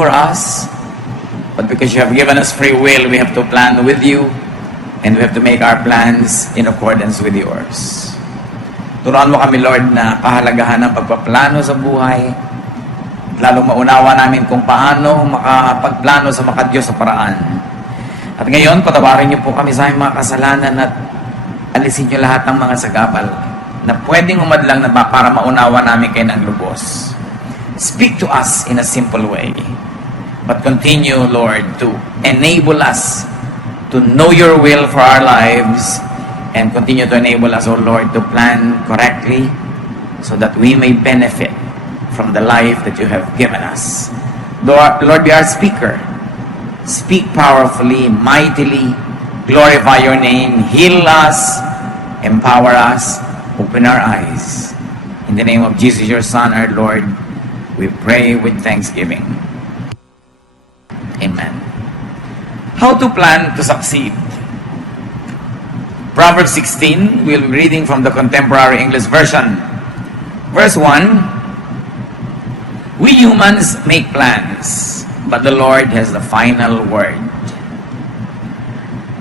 for us, but because you have given us free will, we have to plan with you, and we have to make our plans in accordance with yours. Turuan mo kami, Lord, na kahalagahan ng pagpaplano sa buhay, lalong maunawa namin kung paano makapagplano sa makadiyos sa paraan. At ngayon, patawarin niyo po kami sa aming mga kasalanan at alisin niyo lahat ng mga sagabal na pwedeng umadlang na para maunawa namin kayo ng lubos. Speak to us in a simple way, but continue, Lord, to enable us to know your will for our lives, and continue to enable us, O Lord, to plan correctly so that we may benefit from the life that you have given us. Lord, be our speaker. Speak powerfully, mightily, glorify your name, heal us, empower us, open our eyes. In the name of Jesus, your Son, our Lord, we pray with thanksgiving. Amen. How to plan to succeed? Proverbs 16, we'll be reading from the Contemporary English Version. Verse 1, we humans make plans, but the Lord has the final word.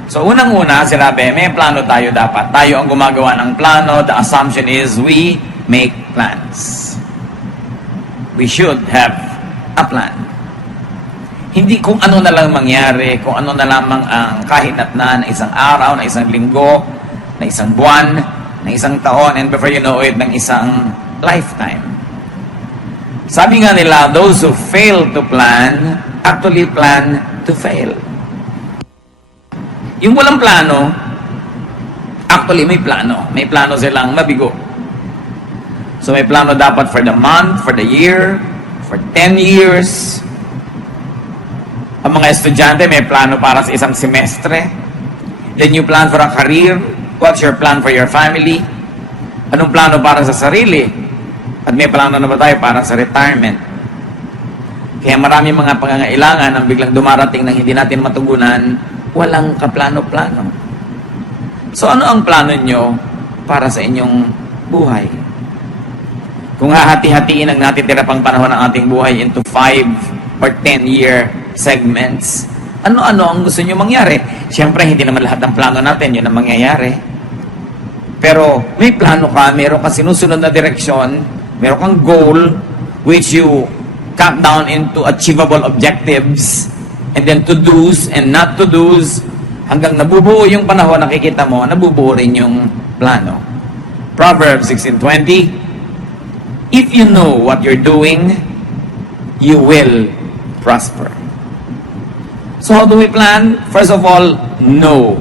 So unang-una, sinabi, may plano tayo dapat. Tayo ang gumagawa ng plano. The assumption is we make plans. We should have a plan. Hindi kung ano na lang mangyari, kung ano na lamang ang kahinatnan na isang araw, na isang linggo, na isang buwan, na isang taon, and before you know it, ng isang lifetime. Sabi nga nila, those who fail to plan, actually plan to fail. Yung walang plano, actually may plano. May plano silang mabigo. So may plano dapat for the month, for the year, for 10 years. Ang mga estudyante may plano para sa isang semestre. Then you plan for a career. What's your plan for your family? Anong plano para sa sarili? At may plano na ba tayo para sa retirement? Kaya marami mga pangangailangan ang biglang dumarating nang hindi natin matugunan, walang kaplano-plano. So ano ang plano nyo para sa inyong buhay? Kung hahati-hatiin ang natitira pang panahon ng ating buhay into 5 or 10-year segments, ano-ano ang gusto nyo mangyari? Siyempre, hindi naman lahat ng plano natin yun ang mangyayari. Pero may plano ka, meron kang sinusunod na direksyon, meron kang goal, which you cut down into achievable objectives, and then to-dos and not to-dos, hanggang nabubuo yung panahon, nakikita mo, nabubuo rin yung plano. Proverbs 16:20, if you know what you're doing, you will prosper. So how do we plan? First of all, know.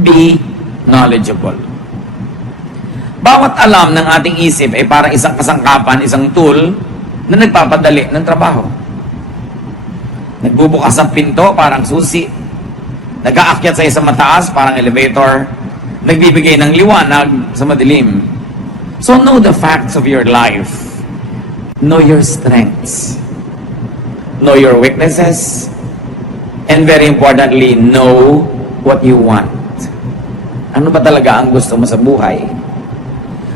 Be knowledgeable. Bawat alam ng ating isip ay parang isang kasangkapan, isang tool na nagpapadali ng trabaho. Nagbubukas ang pinto, parang susi. Nag-aakyat sa isang mataas, parang elevator. Nagbibigay ng liwanag sa madilim. So know the facts of your life. Know your strengths. Know your weaknesses. And very importantly, know what you want. Ano ba talaga ang gusto mo sa buhay?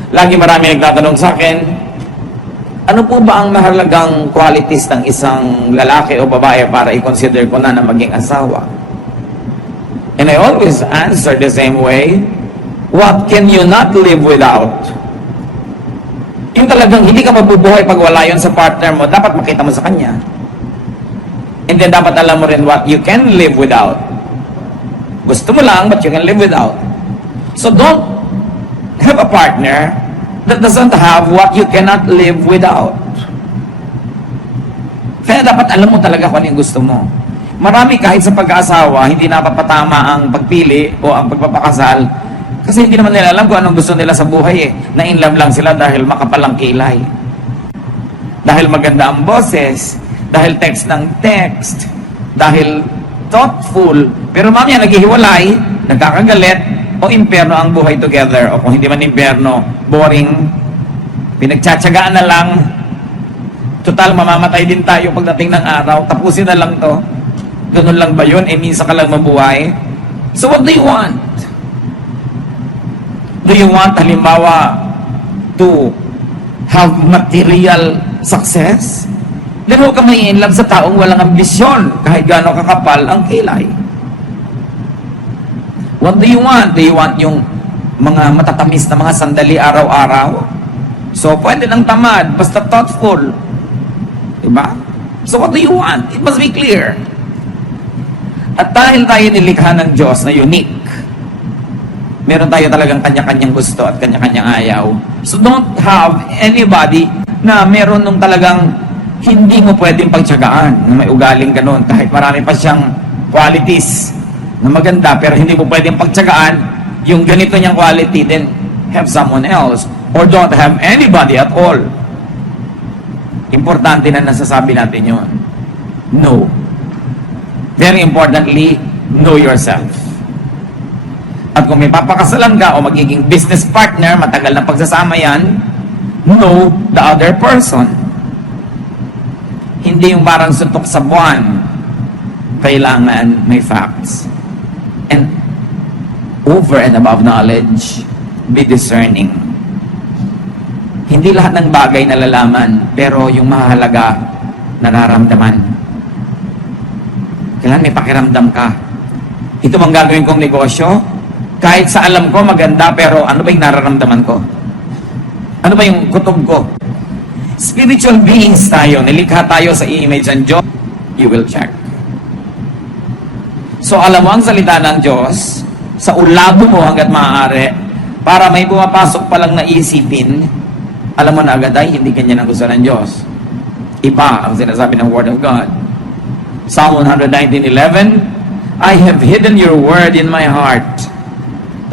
Lagi marami nagtatanong sa akin, ano po ba ang mahalagang qualities ng isang lalaki o babae para i-consider ko na maging asawa? And I always answer the same way, what can you not live without? Yung talagang hindi ka mabubuhay pag wala yun sa partner mo, dapat makita mo sa kanya. And then dapat alam mo rin what you can live without. Gusto mo lang, but you can live without. So don't have a partner that doesn't have what you cannot live without. Kaya dapat alam mo talaga kung ano yung gusto mo. Marami kahit sa pag-aasawa, hindi napapatama ang pagpili o ang pagpapakasal kasi hindi naman nila alam kung anong gusto nila sa buhay eh. Na-in love lang sila dahil makapalang kilay. Dahil maganda ang boses, dahil text ng text, dahil thoughtful, pero mamaya naghihiwalay, nagkakagalit, o impyerno ang buhay together, o kung hindi man impyerno, boring, pinagtsatsagaan na lang, total mamamatay din tayo pagdating ng araw, tapusin na lang to, ganun lang ba yun? Minsan ka lang mabuhay. So what do you want? Do you want, halimbawa, to have material success? Then huwag ka may in love sa taong walang ambisyon, kahit gaano kakapal ang kilay. What do you want? Do you want yung mga matatamis na mga sandali araw-araw? So, pwede lang tamad, basta thoughtful. Diba? So, what do you want? It must be clear. At dahil tayo nilikha ng Diyos na unique, meron tayo talagang kanya-kanyang gusto at kanya-kanyang ayaw. So, don't have anybody na meron nung talagang hindi mo pwedeng pagtsagaan, na may ugaling ganun, kahit marami pa siyang qualities na maganda, pero hindi mo pwedeng pagtsagaan yung ganito niyang quality, then have someone else. Or don't have anybody at all. Importante na nasasabi natin yun. No. Very importantly, know yourself. At kung may papakasalan ka o magiging business partner, matagal na pagsasama yan, know the other person. Hindi yung parang suntok sa buwan. Kailangan may facts. And over and above knowledge, be discerning. Hindi lahat ng bagay nalalaman, pero yung mahalaga, nararamdaman. Kailangan may pakiramdam ka. Ito bang gagawin kong negosyo? Kahit sa alam ko maganda, pero ano ba yung nararamdaman ko? Ano ba yung kutob ko? Spiritual beings tayo, nilikha tayo sa image ng Diyos. You will check. So alam mo ang salita ng Diyos, sa ulado mo hanggat maaari, para may pumapasok pa lang na isipin, alam mo na agad ay hindi ganyan ang gusto ng Diyos. Iba ang sinasabi ng Word of God. Psalm 119:11, I have hidden your word in my heart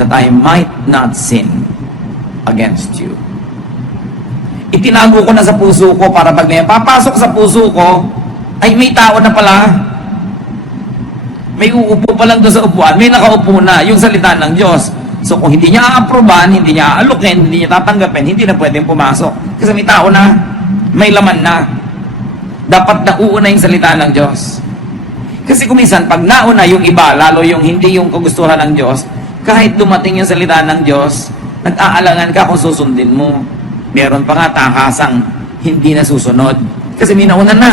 that I might not sin against you. Itinago ko na sa puso ko para pag may papasok sa puso ko, ay may tao na pala. May uupo pa lang doon sa upuan, may nakaupo na, yung salita ng Diyos. So kung hindi niya a-approvean, hindi niya aalukin, hindi niya tatanggapin, hindi na pwedeng pumasok. Kasi may tao na, may laman na. Dapat nauuna yung salita ng Diyos. Kasi kung minsan, pag nauna yung iba, lalo yung hindi yung kagustuhan ng Diyos, kahit dumating yung salita ng Diyos, nag-aalangan ka kung susundin mo. Meron pa nga tahasang hindi na susunod. Kasi may nauna na.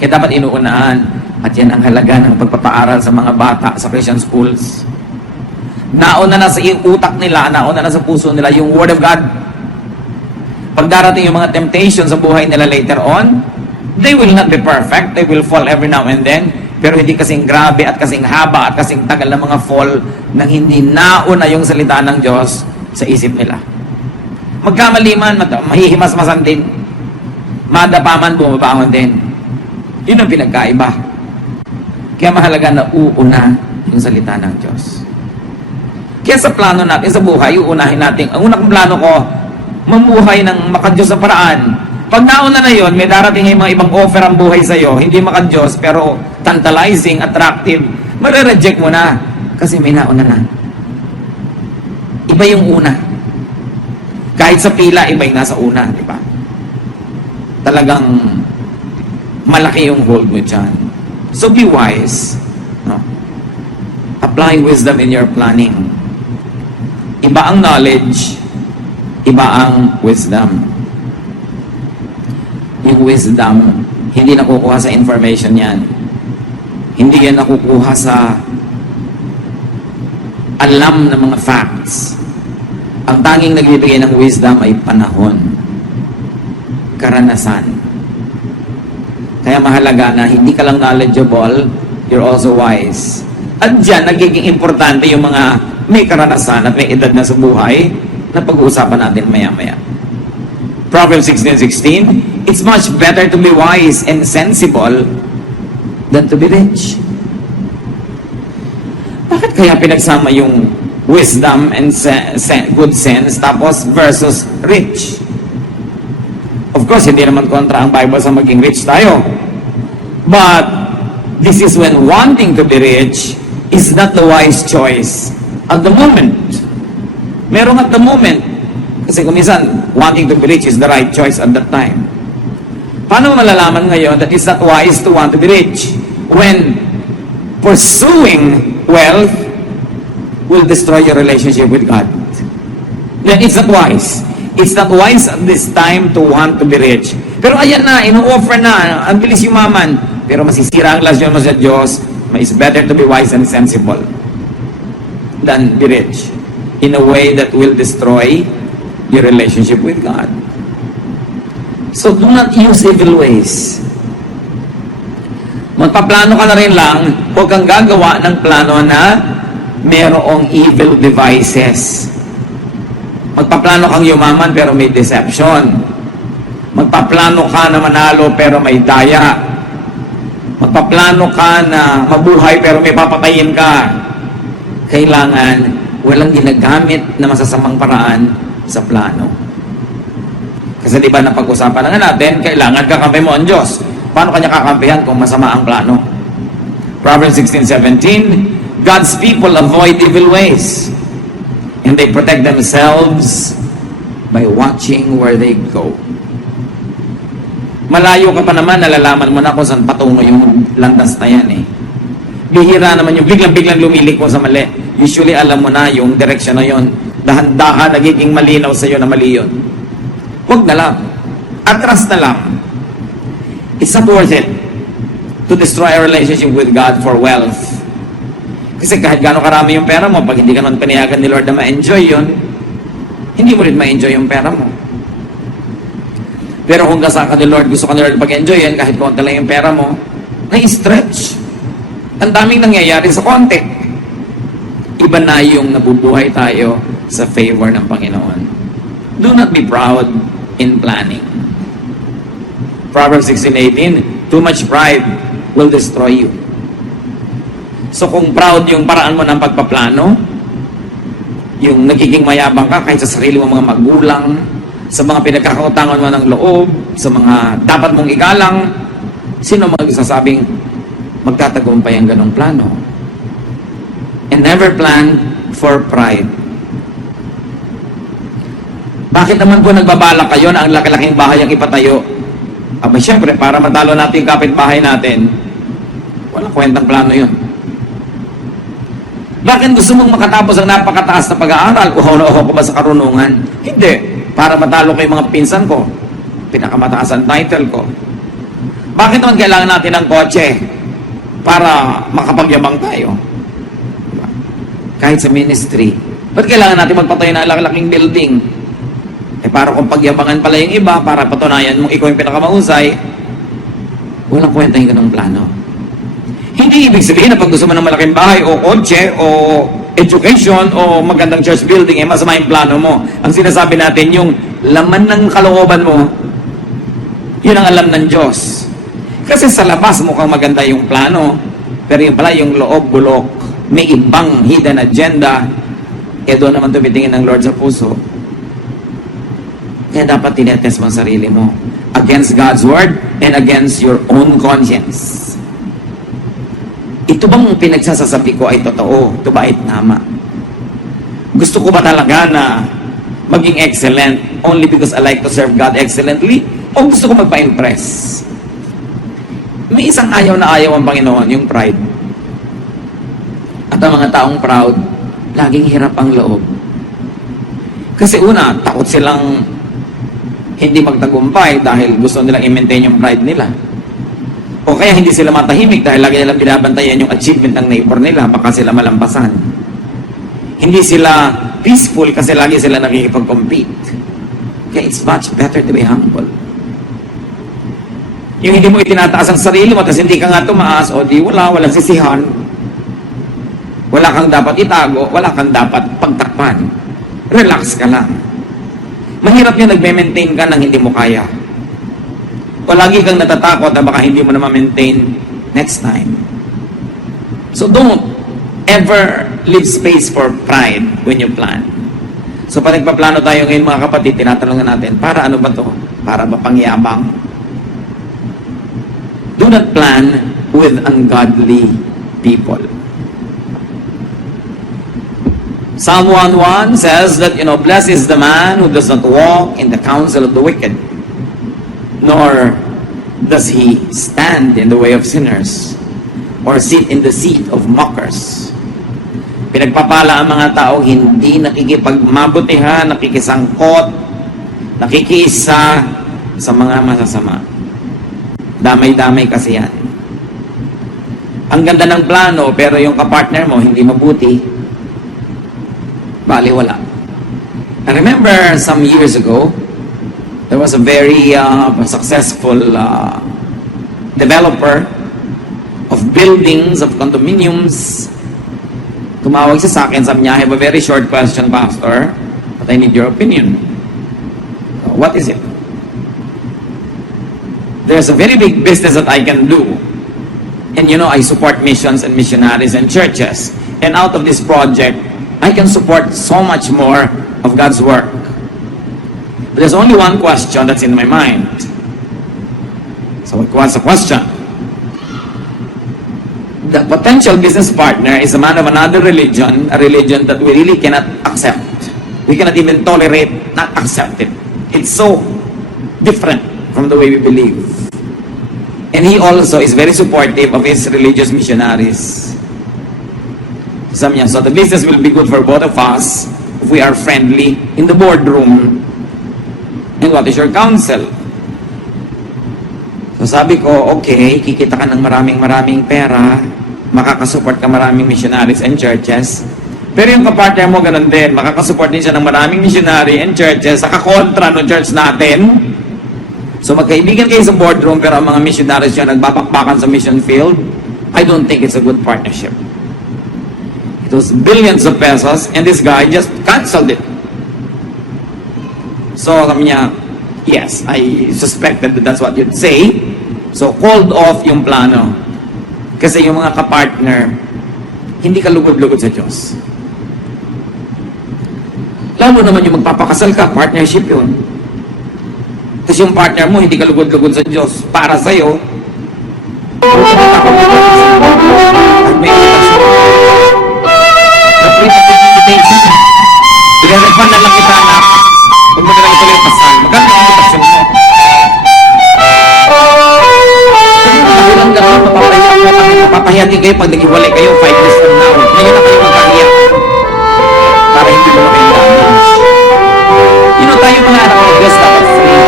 Kaya dapat inuunaan. At yan ang halaga ng pagpapaaral sa mga bata sa Christian schools. Nauna na sa utak nila, nauna na sa puso nila yung Word of God. Pag darating yung mga temptation sa buhay nila later on, they will not be perfect. They will fall every now and then. Pero hindi kasing grabe at kasing haba at kasing tagal ng mga fall nang hindi nauna yung salita ng Diyos sa isip nila. Magkamali man, mahihimas-masan din. Madapaman, bumabangon din. Yun ang pinagkaiba. Kaya mahalaga na uuna yung salita ng Diyos. Kaya sa plano natin sa buhay, uunahin natin. Ang unang plano ko, mamuhay ng makadiyos sa paraan. Pag nauna na yon, may darating yung mga ibang offer ang buhay sa'yo, hindi makadiyos, pero tantalizing, attractive, marireject mo na. Kasi may nauna na. Iba yung una. Kahit sa pila, iba yung nasa una, di ba? Talagang malaki yung hold mo dyan. So be wise. No? Apply wisdom in your planning. Iba ang knowledge, iba ang wisdom. Yung wisdom, hindi nakukuha sa information yan. Hindi yan nakukuha sa alam ng mga facts. Ang tanging nagbibigay ng wisdom ay panahon, karanasan. Kaya mahalaga na hindi ka lang knowledgeable, you're also wise. At dyan, nagiging importante yung mga may karanasan at may edad na sa buhay na pag-uusapan natin maya-maya. Proverbs 16:16, it's much better to be wise and sensible than to be rich. Bakit kaya pinagsama yung wisdom and good sense tapos versus rich? Of course, hindi naman kontra ang Bible sa maging rich tayo. But, this is when wanting to be rich is not the wise choice at the moment. Merong at the moment. Kasi kung minsan, wanting to be rich is the right choice at that time. Paano malalaman ngayon that it's not wise to want to be rich? When pursuing wealth will destroy your relationship with God. Then it's not wise. It's not wise at this time to want to be rich. Pero ayan na, ino-offer na, ang bilis yumaman. Pero masisira ang relasyon mo sa Diyos. It's better to be wise and sensible than be rich in a way that will destroy your relationship with God. So do not use evil ways. Magpaplano ka na rin lang, huwag kang gagawa ng plano na merong evil devices. Magpaplano kang yumaman pero may deception. Magpaplano ka na manalo pero may daya. Magpaplano ka na mabuhay pero may papatayin ka. Kailangan walang ginagamit na masasamang paraan sa plano. Kasi di ba napag-usapan na nga natin, kailangan kakampi mo ang Diyos. Paano kanya kakampihan kung masama ang plano? Proverbs 16:17, God's people avoid evil ways and they protect themselves by watching where they go. Malayo ka pa naman, nalalaman mo na kung saan patungo yung landas na yan eh. Bihira naman yung biglang-biglang lumiliko sa mali. Usually alam mo na yung direction na yon. Dahan-dahan nagiging malinaw sa iyo na mali yun. Huwag na lang. Atras na lang. It's not worth it to destroy a relationship with God for wealth. Kasi kahit gaano karami yung pera mo, pag hindi ka naman pinayagan ni Lord na ma-enjoy yun, hindi mo rin ma-enjoy yung pera mo. Pero kung kasama ka ni Lord, gusto ka ni Lord pag-enjoy yan, kahit konti lang yung pera mo, na-stretch. Ang daming nangyayari sa konti. Iba na yung nabubuhay tayo sa favor ng Panginoon. Do not be proud in planning. Proverbs 16:18, too much pride will destroy you. So kung proud yung paraan mo ng pagpaplano, yung nagiging mayabang ka kahit sa sarili mong mga magulang, sa mga pinagkakautangan mo ng loob, sa mga dapat mong igalang, sino magsasabing magtatagumpay ang ganong plano? And never plan for pride. Bakit naman po nagbabalak kayo na ang laki-laking bahay ang ipatayo? Aba, syempre, para matalo natin yung kapitbahay natin, walang kwentang plano yun. Bakit gusto mong makatapos ang napakataas na pag-aaral? Uhaw na uhaw ko ba sa karunungan? Hindi. Para matalo ko yung mga pinsan ko. Pinakamataas ang title ko. Bakit naman kailangan natin ng kotse? Para makapagyabang tayo. Diba? Kahit sa ministry. Ba't kailangan natin magpatayo ng laki-laking building? Para kung pagyabangan pala yung iba, para patunayan mong ikaw yung pinakamahusay, walang kwenta yung ganong plano. Hindi ibig sabihin na pag gusto mo ng malaking bahay, o kotse, o education, o magandang church building, masama yung plano mo. Ang sinasabi natin, yung laman ng kalooban mo, yun ang alam ng Diyos. Kasi sa labas mukhang maganda yung plano, pero yung pala yung loob, bulok, may ibang hidden agenda, doon naman tumitingin ng Lord sa puso. Kaya dapat tinetest mo ang sarili mo against God's word and against your own conscience. Ito bang pinagsasasabi ko ay totoo? Ito ba ay tama? Gusto ko ba talaga na maging excellent only because I like to serve God excellently? O gusto ko magpa-impress? May isang ayaw na ayaw ang Panginoon, yung pride. At ang mga taong proud, laging hirap ang loob. Kasi una, takot silang hindi magtagumpay dahil gusto nilang i-maintain yung pride nila. O kaya hindi sila matahimik dahil lagi nilang binabantayan yung achievement ng neighbor nila, baka sila malampasan. Hindi sila peaceful kasi lagi sila nakikipag-compete. Kaya it's much better to be humble. Yung hindi mo itinataas ang sarili mo, tapos hindi ka nga tumaas, o di walang sisihan. Wala kang dapat itago, wala kang dapat pagtakpan. Relax ka lang. Mahirap yung nagme-maintain ka nang hindi mo kaya. O lagi kang natatakot na baka hindi mo na ma-maintain next time. So don't ever leave space for pride when you plan. So pag nagpaplano tayo ngayon mga kapatid, tinatanong natin, para ano ba to? Para ba pangyabang? Do not plan with ungodly people. Psalm 1:1 says that, blessed is the man who does not walk in the counsel of the wicked, nor does he stand in the way of sinners, or sit in the seat of mockers. Pinagpapala ang mga taong hindi nakikipagmabutihan, nakikisangkot, nakikiisa, sa mga masasama. Damay-damay kasi yan. Ang ganda ng plano, pero yung kapartner mo hindi mabuti, baliwala. I remember some years ago, there was a very successful developer of buildings, of condominiums. Tumawag siya sa akin, sabi niya, I have a very short question, Pastor, but I need your opinion. What is it? There's a very big business that I can do. And you know, I support missions and missionaries and churches. And out of this project, I can support so much more of God's work. But there's only one question that's in my mind. So what's the question? The potential business partner is a man of another religion, a religion that we really cannot accept. We cannot even tolerate, not accept it. It's so different from the way we believe. And he also is very supportive of his religious missionaries. Sabi niya, so the business will be good for both of us if we are friendly in the boardroom. And what is your counsel? So sabi ko, okay, kikita ka ng maraming pera, makakasupport ka maraming missionaries and churches. Pero yung kapartner mo ganun din, makakasupport din siya ng maraming missionary and churches sa kakontra ng church natin. So magkaibigan kayo sa boardroom pero ang mga missionaries siya nagbabakbakan sa mission field, I don't think it's a good partnership. It was billions of pesos and this guy just canceled it. So sabi niya, yes, I suspected that that's what you'd say. So called off yung plano. Kasi yung mga kapartner, hindi ka lugod-lugod sa Diyos. Lalo naman yung magpapakasal ka, partnership yun. Kasi yung partner mo, hindi ka lugod-lugod sa Diyos. Para sa'yo, i-refund na lang kita na huwag mo na lang ituloy yung pasal. Magkano ang invitation mo? Dahil ang gano'n, mapapahiya din kayo pag nag-iwalay kayo 5 days from now. Ngayon na kayo magkahiya. Para hindi mo na kayo damage. You know, tayo mga anak ng Diyos, dapat free.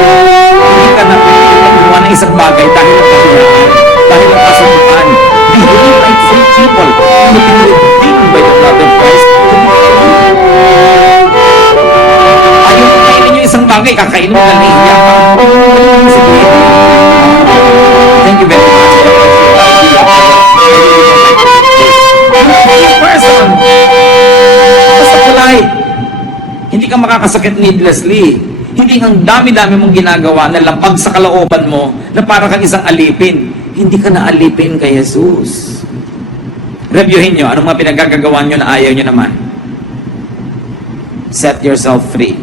Hindi ka na pwede magawa ng isang bagay dahil ang kahiyaan, dahil ang kasubukan. We believe like free people who have been redeemed by the blood of Christ. Ayaw kainin nyo isang bagay, kakainin mo na niya. Sige. Thank you very much. Person. Basta kulay. Hindi ka makakasakit needlessly. Hindi ang dami-dami mong ginagawa na lapag sa kalooban mo na para kang isang alipin. Hindi ka na alipin kay Jesus. Reviewin nyo, anong mga pinagagagawa nyo na ayaw nyo naman? Set yourself free.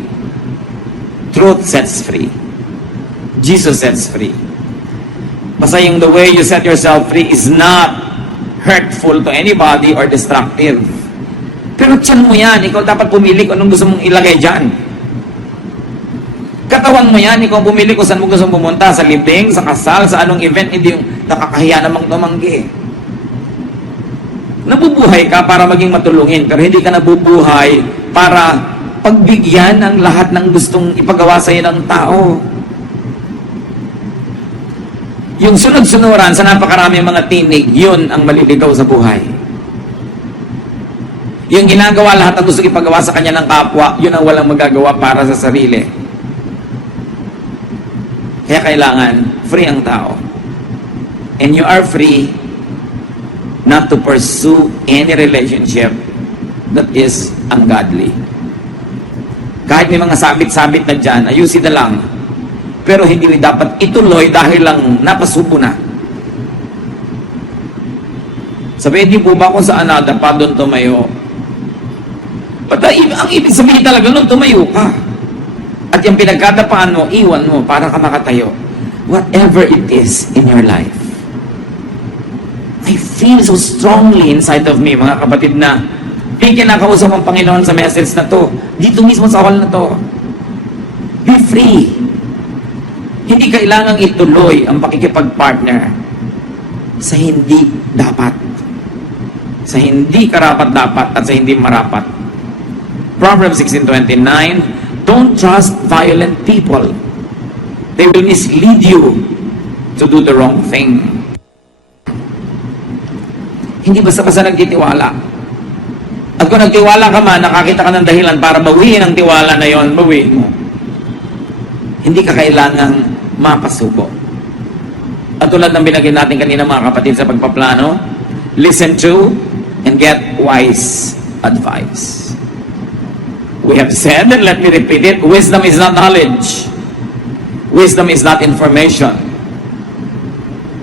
Truth sets free. Jesus sets free. Basta yung the way you set yourself free is not hurtful to anybody or destructive. Pero tiyan mo yan, ikaw dapat pumili kung anong gusto mong ilagay dyan. Katawan mo yan, ikaw pumili kung saan mo gusto mong pumunta, sa libing, sa kasal, sa anong event, hindi yung nakakahiya namang tumanggi. Nabubuhay ka para maging matulungin, pero hindi ka nabubuhay para pagbigyan ang lahat ng gustong ipagawa sa iyo ng tao. Yung sunod-sunuran sa napakarami mga tinig, yun ang malilitaw sa buhay. Yung ginagawa lahat ang gusto ipagawa sa kanya ng kapwa, yun ang walang magagawa para sa sarili. Kaya kailangan free ang tao. And you are free not to pursue any relationship that is ungodly. Kahit may mga sabit-sabit na dyan, ayusin na lang. Pero hindi dapat ituloy dahil lang napasubo na. Sabihin niyo po ba kung saan nadapa doon tumayo? But ang ibig sabihin talaga nun, tumayo ka. At yung pinagkadapaan mo, iwan mo para ka makatayo. Whatever it is in your life. I feel so strongly inside of me, mga kapatid, na may kinakausap ang Panginoon sa message na to. Dito mismo sa hall na to. Be free. Hindi kailangang ituloy ang pakikipag-partner sa hindi dapat. Sa hindi karapat-dapat at sa hindi marapat. Proverbs 16:29, don't trust violent people. They will mislead you to do the wrong thing. Hindi basta-basta nagtitiwala. At kung nagtiwala ka man, nakakita ka ng dahilan para bawiin ang tiwala na yon, bawiin mo. Hindi ka kailangang mapasuko. At tulad ng binagin natin kanina mga kapatid sa pagpaplano, listen to and get wise advice. We have said, and let me repeat it, wisdom is not knowledge. Wisdom is not information.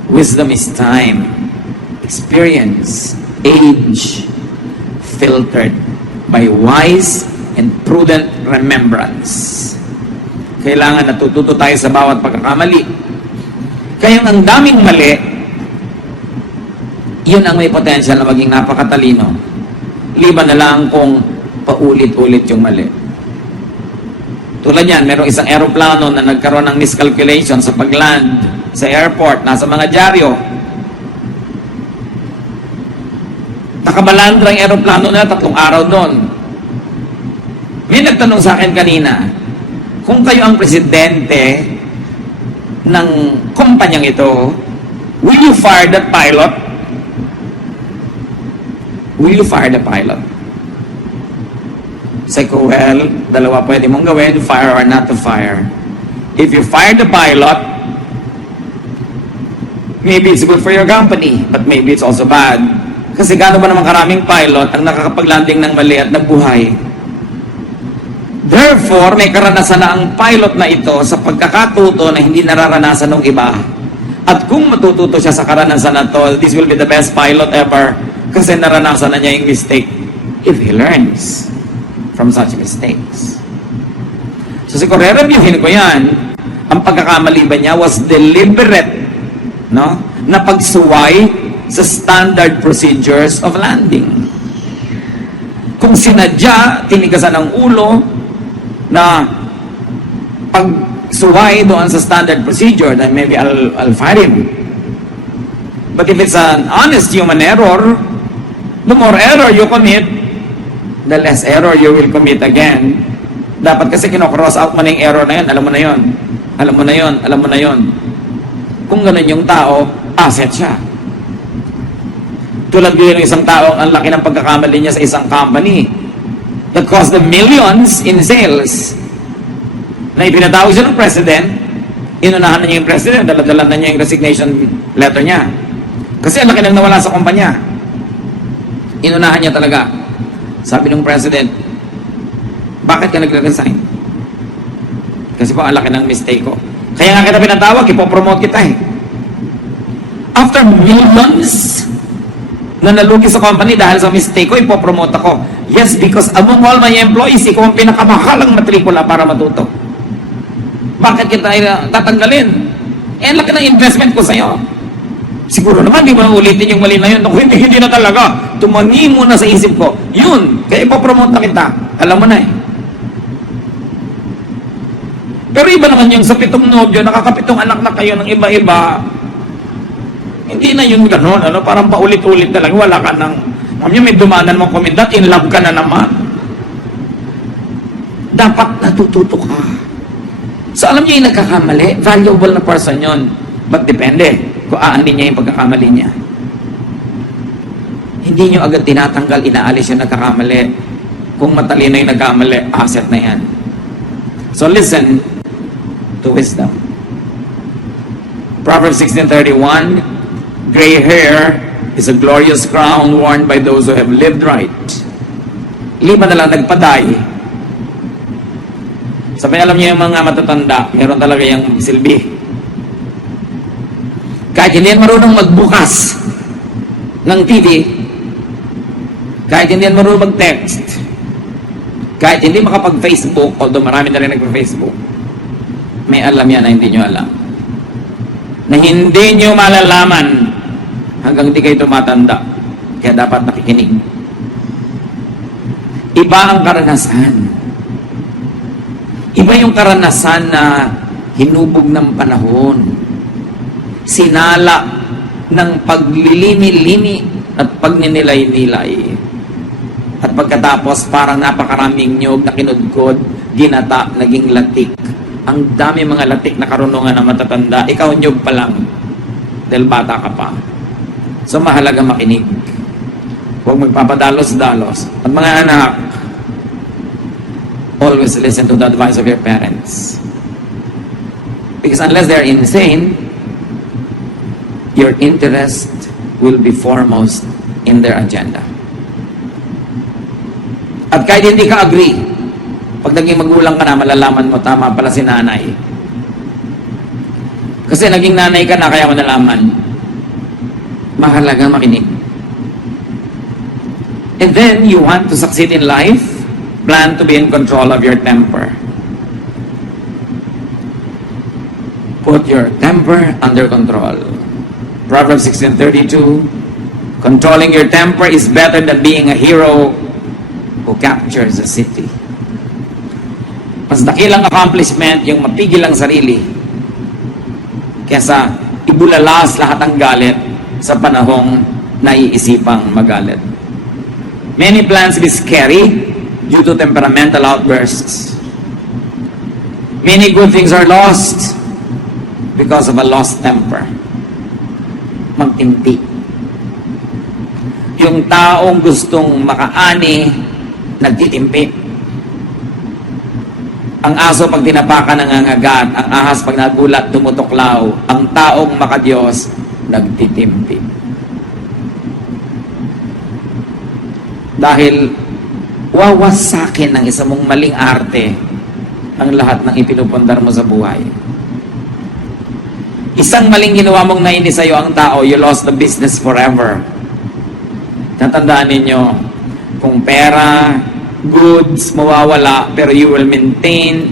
Wisdom is time, experience, age, filtered by wise and prudent remembrance. Kailangan natututo tayo sa bawat pagkakamali. Kaya ang daming mali, yun ang may potential na maging napakatalino. Liban na lang kung paulit-ulit yung mali. Tulad yan, merong isang aeroplano na nagkaroon ng miscalculation sa pagland sa airport, nasa mga dyaryo. Nakabalandra ang aeroplano na 3 araw doon. May nagtanong sa akin kanina, kung kayo ang presidente ng kumpanyang ito, will you fire that pilot? Will you fire the pilot? Say ko, well, dalawa pwede mong gawin, fire or not to fire. If you fire the pilot, maybe it's good for your company, but maybe it's also bad. Kasi gaano ba naman karaming pilot ang nakakapaglanding ng mali at nagbuhay? Therefore, may karanasan na ang pilot na ito sa pagkakatuto na hindi nararanasan ng iba. At kung matututo siya sa karanasan na to, this will be the best pilot ever kasi naranasan na niya yung mistake if he learns from such mistakes. So siguro, re-reviewin ko yan. Ang pagkakamali ba niya was deliberate, no? Na pagsuway sa standard procedures of landing. Kung sinadya, tinigasan ng ulo, na pagsuway doon sa standard procedure, then maybe I'll fire him. But if it's an honest human error, the more error you commit, the less error you will commit again. Dapat kasi kinocross out mo na yung error na yun, alam mo na yun, alam mo na yun, alam mo na yun. Kung ganun yung tao, asset siya. Tulad din ng isang tao, ang laki ng pagkakamali niya sa isang company that cost them millions in sales. Na ipinatawag siya ng president, inunahan na niya yung president, dala-dala na niya yung resignation letter niya. Kasi ang laki nang nawala sa kumpanya. Inunahan niya talaga. Sabi ng president, bakit ka nagre-resign? Kasi po, ang laki ng mistake ko. Kaya nga kita pinatawag, ipopromote kita eh. After millions na nalugi sa company dahil sa mistake ko, ipopromote ako. Yes, because among all my employees, ikaw ang pinakamakalang matrikula para matuto. Bakit kita tatanggalin? Eh, laki ng investment ko sa'yo. Siguro naman, di mo na ulitin yung mali na yun. Kung hindi na talaga, tumangi mo na sa isip ko. Yun, kaya ipopromote na kita. Alam mo na eh. Pero iba naman yung sa 7 nobyo, nakaka7 anak na kayo ng iba-iba. Hindi na yun gano'n, ano? Parang paulit-ulit talaga. Wala ka nang, mami, may dumanan mong komendat, in love ka na naman. Dapat natututo ka. So alam niyo yung nagkakamali, valuable na person yun. But depende kung aanin niya yung pagkakamali niya. Hindi niyo agad tinatanggal, inaalis yung nagkakamali. Kung matalino yung nagkamali, asset na yan. So listen to wisdom. Proverbs 16:31, gray hair is a glorious crown worn by those who have lived right. Liban na lang nagpaday. Sabi, alam niyo yung mga matatanda, meron talaga yung silbi. Kahit hindi yan marunong magbukas ng TV, kahit hindi yan marunong mag-text, kahit hindi makapag-Facebook, although marami na rin nag-Facebook, may alam yan na hindi nyo alam. Na hindi nyo malalaman hanggang hindi kayo tumatanda. Kaya dapat nakikinig. Iba ang karanasan. Iba yung karanasan na hinubog ng panahon. Sinala ng paglilimi-limi at pagninilay-nilay. At pagkatapos parang napakaraming nyog na kinudkod, ginata, naging latik ang dami mga latik na karunungan na matatanda, ikaw nyug pa lang dahil bata ka pa. So mahalaga makinig, huwag magpapadalos-dalos. At mga anak, always listen to the advice of your parents, because unless they're insane, your interest will be foremost in their agenda. At kahit hindi ka agree, pag naging magulang ka na, malalaman mo tama pala si nanay. Kasi naging nanay ka na, kaya mo nalaman. Mahalaga makinig. And then, you want to succeed in life, plan to be in control of your temper. Put your temper under control. Proverbs 16:32, controlling your temper is better than being a hero who captures a city. Mas dakilang accomplishment yung mapigil ang sarili kesa ibulalas lahat ng galit sa panahong naiisipang magalit. Many plans be scary due to temperamental outbursts. Many good things are lost because of a lost temper. Magtimpi. Yung taong gustong makaani, nagtitimpi. Ang aso pag tinapakan nangangagat, ang ahas pag nagulat tumutuklaw, ang taong makadiyos nagtitimpi. Dahil wawasakin ng isa mong maling arte ang lahat ng ipinupundar mo sa buhay. Isang maling ginawa mong nainis sa'yo ang tao, you lost the business forever. Tatandaan ninyo, kung pera, goods mawawala, pero you will maintain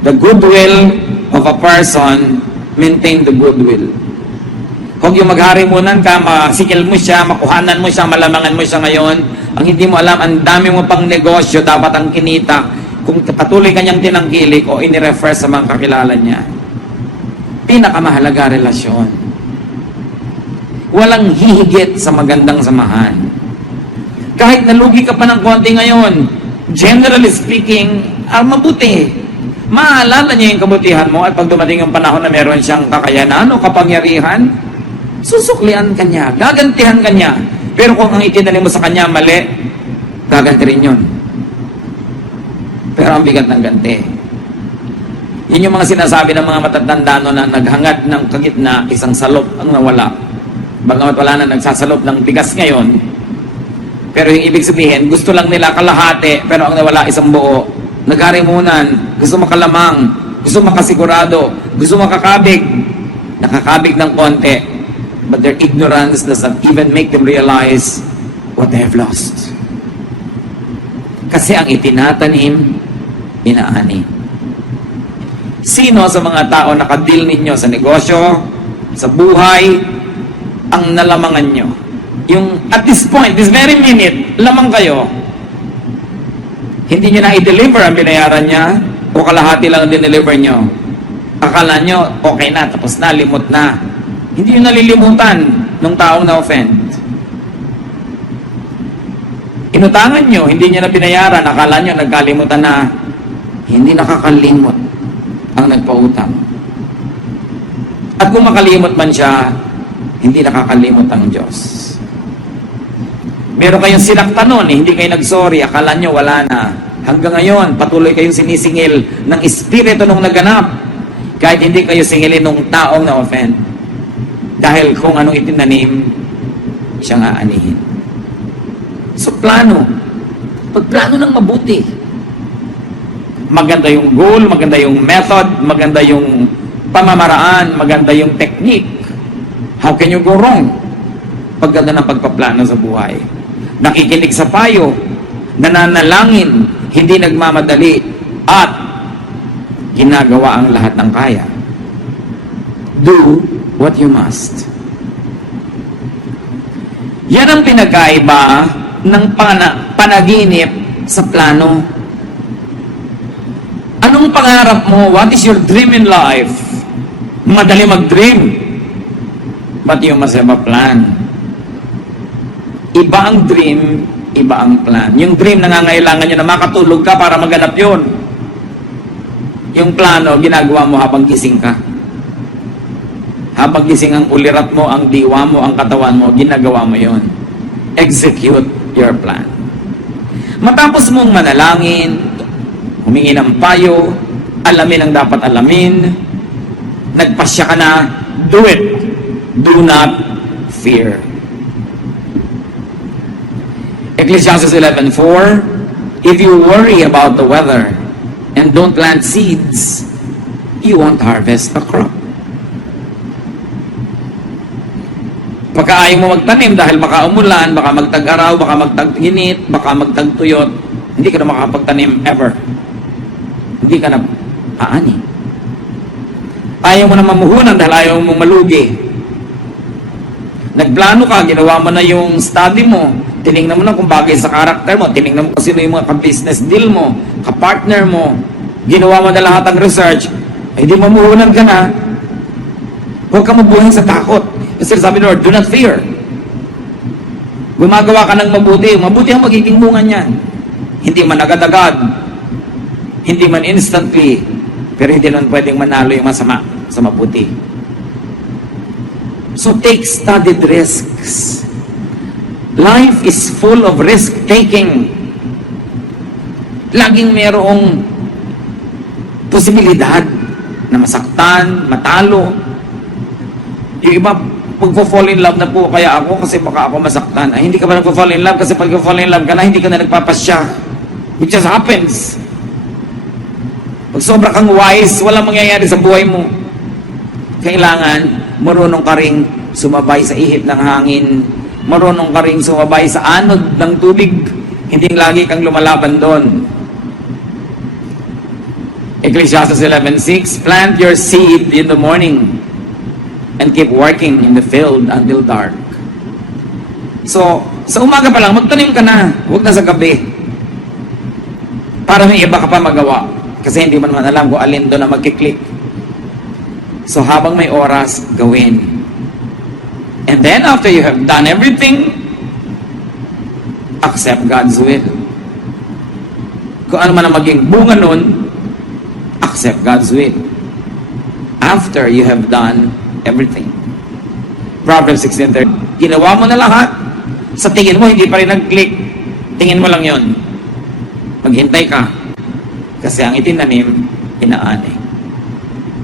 the goodwill of a person, maintain the goodwill. Huwag yung magharimunan ka, masikil mo siya, makuhanan mo siya, malamangan mo siya ngayon, ang hindi mo alam, ang dami mo pang negosyo, dapat ang kinita, kung patuloy kanyang tinangkilik o inirefer sa mga kakilala niya. Pinakamahalaga relasyon. Walang hihigit sa magandang samahan. Kahit nalugi ka pa ng konti ngayon, generally speaking, mabuti. Maalala niya yung kabutihan mo at pag dumating yung panahon na meron siyang kakayanan o kapangyarihan, susuklian ka niya, gagantihan ka niya. Pero kung ang itinanim mo sa kanya mali, gaganti rin yun. Pero ang bigat ng ganti. Yun yung mga sinasabi ng mga matatanda no, na naghangad ng kagitna, isang salop ang nawala. Bagamat wala na nagsasalop ng bigas ngayon, pero yung ibig sabihin, gusto lang nila kalahati, pero ang nawala isang buo. Nagharimunan, gusto makalamang, gusto makasigurado, gusto makakabig. Nakakabig ng konti, but their ignorance does not even make them realize what they have lost. Kasi ang itinatanim, inaani. Sino sa mga tao nakadil ninyo sa negosyo, sa buhay, ang nalamangan nyo? Yung at this point, this very minute, lamang kayo, hindi nyo na i-deliver ang binayaran niya o kalahati lang din-deliver nyo. Akala nyo, okay na, tapos na, limot na. Hindi nyo nalilimutan ng taong na-offend. Inutangan nyo, hindi nyo na binayaran, akala nyo, nagkalimutan na. Hindi nakakalimot ang nagpautang. At kung makalimot man siya, hindi nakakalimot ang Diyos. Meron kayong sinaktan nun, hindi kayo nag-sorry, akala nyo wala na. Hanggang ngayon, patuloy kayong sinisingil ng espiritu nung naganap, kahit hindi kayo singilin nung taong na-offend. Dahil kung anong itinanim, siya nga anihin. So, plano. Pagplano ng mabuti. Maganda yung goal, maganda yung method, maganda yung pamamaraan, maganda yung technique. How can you go wrong? Pagganda ng pagpaplano sa buhay. Nakikinig sa payo, nananalangin, hindi nagmamadali, at ginagawa ang lahat ng kaya. Do what you must. Yan ang pinagkaiba ng panaginip sa plano. Anong pangarap mo? What is your dream in life? Madali mag-dream, but you must have a plan. Iba ang dream, iba ang plan. Yung dream, nangangailangan nyo na makatulog ka para maganap yun. Yung plano, ginagawa mo habang gising ka. Habang gising ang ulirat mo, ang diwa mo, ang katawan mo, ginagawa mo yon. Execute your plan. Matapos mong manalangin, humingi ng payo, alamin ang dapat alamin, nagpasya ka na, do it. Do not fear. Ecclesiastes 11:4, if you worry about the weather and don't plant seeds, you won't harvest a crop. Pagka ayaw mo magtanim dahil baka umulan, baka magtag-araw, baka magtag-init, baka magtag-tuyot, hindi ka na makapagtanim ever. Hindi ka na aani. Ayaw mo na mamuhunan dahil ayaw mong malugi. Nagplano ka, ginawa mo na yung study mo, tinignan mo na kung bagay sa karakter mo, tinignan mo kung sino yung mga ka-business deal mo, ka-partner mo, ginawa mo na lahat ng research, ay di mamuhunan ka na. Huwag ka mabuhay sa takot. Kasi sabi ni Lord, do not fear. Gumagawa ka ng mabuti, mabuti ang magiging bunga niyan. Hindi man agad-agad, hindi man instantly, pero hindi naman pwedeng manalo yung masama sa mabuti. So take studied risks. Life is full of risk-taking. Laging mayroong posibilidad na masaktan, matalo. Yung iba, pag-fall in love na po kaya ako kasi baka ako masaktan. Ay, hindi ka ba nag-fall in love kasi pag-fall in love ka na, hindi ka na nagpapasya. It just happens. Pag sobra kang wise, walang mangyayari sa buhay mo. Kailangan marunong ka ring sumabay sa ihip ng hangin, marunong ka ring sumabay sa anod ng tubig, hindi lagi kang lumalaban doon. Ecclesiastes 11:6, plant your seed in the morning and keep working in the field until dark. So, sa umaga pa lang, magtanim ka na, huwag na sa gabi. Para may iba ka pa magawa. Kasi hindi mo naman alam kung alin doon na magkiklik. So habang may oras, gawin. And then after you have done everything, accept God's will. Kung ano man ang maging bunga nun, accept God's will. After you have done everything. Proverbs 16:30. Ginawa mo na lahat. Sa tingin mo, hindi pa rin nag-click. Tingin mo lang yon. Maghintay ka. Kasi ang itinanim, inaani.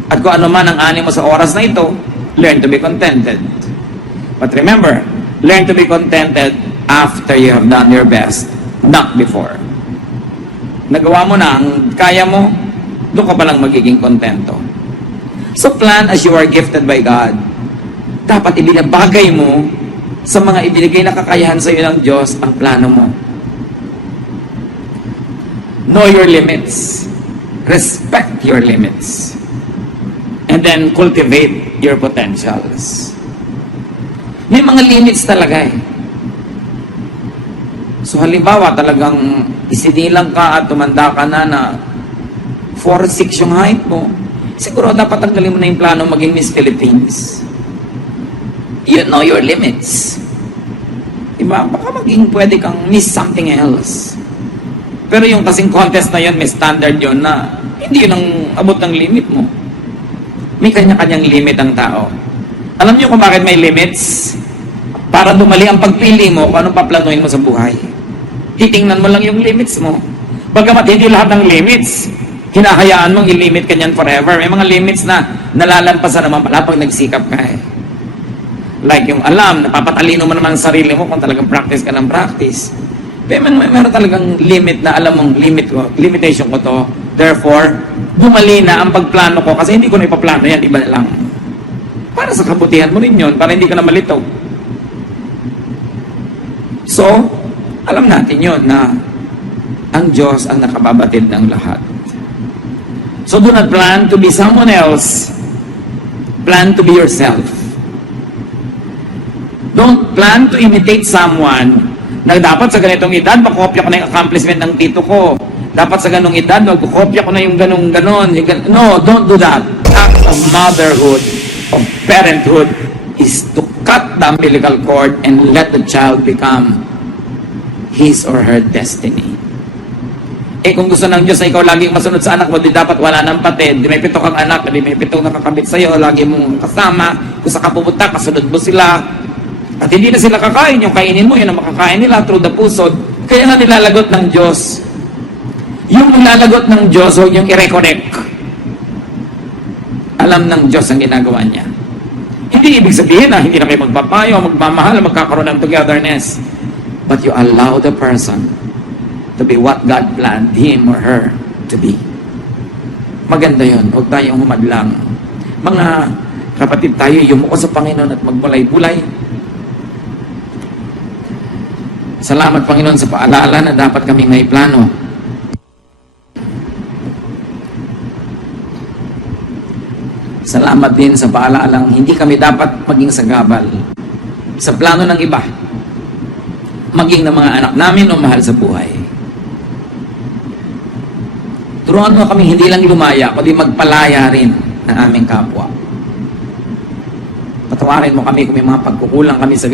At kung ano man ang ani mo sa oras na ito, learn to be contented. But remember, learn to be contented after you have done your best, not before. Nagawa mo na ang kaya mo, doon ka palang magiging kontento. So plan as you are gifted by God. Dapat ibinabagay mo sa mga ibinigay na kakayahan sa iyo ng Diyos ang plano mo. Know your limits. Respect your limits. And then cultivate your potentials. May mga limits talaga eh. So halimbawa talagang isinilang ka at tumanda ka na 4'6" yung height mo, siguro dapat tanggalin mo na yung plano maging Miss Philippines. You know your limits. Diba? Baka maging pwede kang Miss something else. Pero yung kasing contest na yun, may standard yun na hindi yun ang abot ng limit mo. May kanya-kanyang limit ang tao. Alam niyo kung bakit may limits? Para dumali ang pagpili mo kung anong paplanuhin mo sa buhay. Titingnan mo lang yung limits mo. Bagamat hindi lahat ng limits, hinahayaan mong i-limit ka niyan forever. May mga limits na nalalampasan naman pala pag nagsikap ka eh. Like yung alam, napapatalino mo naman ang sarili mo kung talagang practice ka ng practice. Pero meron talagang limit na alam mong limitation ko to. Therefore, bumali na ang pagplano ko kasi hindi ko na ipaplano yan, iba na lang. Para sa kabutihan mo rin yun, para hindi ka na malito. So, alam natin yun na ang Diyos ang nakababatid ng lahat. So, do not plan to be someone else. Plan to be yourself. Don't plan to imitate someone na dapat sa ganitong edad, makopya ko na yung accomplishment ng tito ko. Dapat sa ganong edad, magkukopya ko na yung ganon. No, don't do that. Act of motherhood, of parenthood, is to cut the umbilical cord and let the child become his or her destiny. Eh kung gusto ng Diyos na ikaw laging masunod sa anak mo, di dapat wala ng patid. Di may 7 kang anak, di may 7 nakakabit sa'yo, lagi mong kasama. Kung saan ka pupunta, kasunod mo sila. At hindi na sila kakain, yung kainin mo, yun ang makakain nila through the pusod. Kaya nga nilalagot ng Diyos. Yung nilalagot ng Diyos, huwag yung i-reconnect. Alam ng Diyos ang ginagawa niya. Hindi ibig sabihin na hindi na kayo magpapayo, magmamahal, magkakaroon ng togetherness. But you allow the person to be what God planned him or her to be. Maganda yun. Huwag tayong humadlang. Mga kapatid tayo, yumuko sa Panginoon at magbulay-bulay. Salamat, Panginoon, sa paalala na dapat kaming may plano. Salamat din sa paalalang hindi kami dapat maging sagabal sa plano ng iba, maging ng mga anak namin o mahal sa buhay. Turuan mo kami hindi lang lumaya, kundi magpalaya rin ng aming kapwa. Patawarin mo kami kung may mga pagkukulang kami sa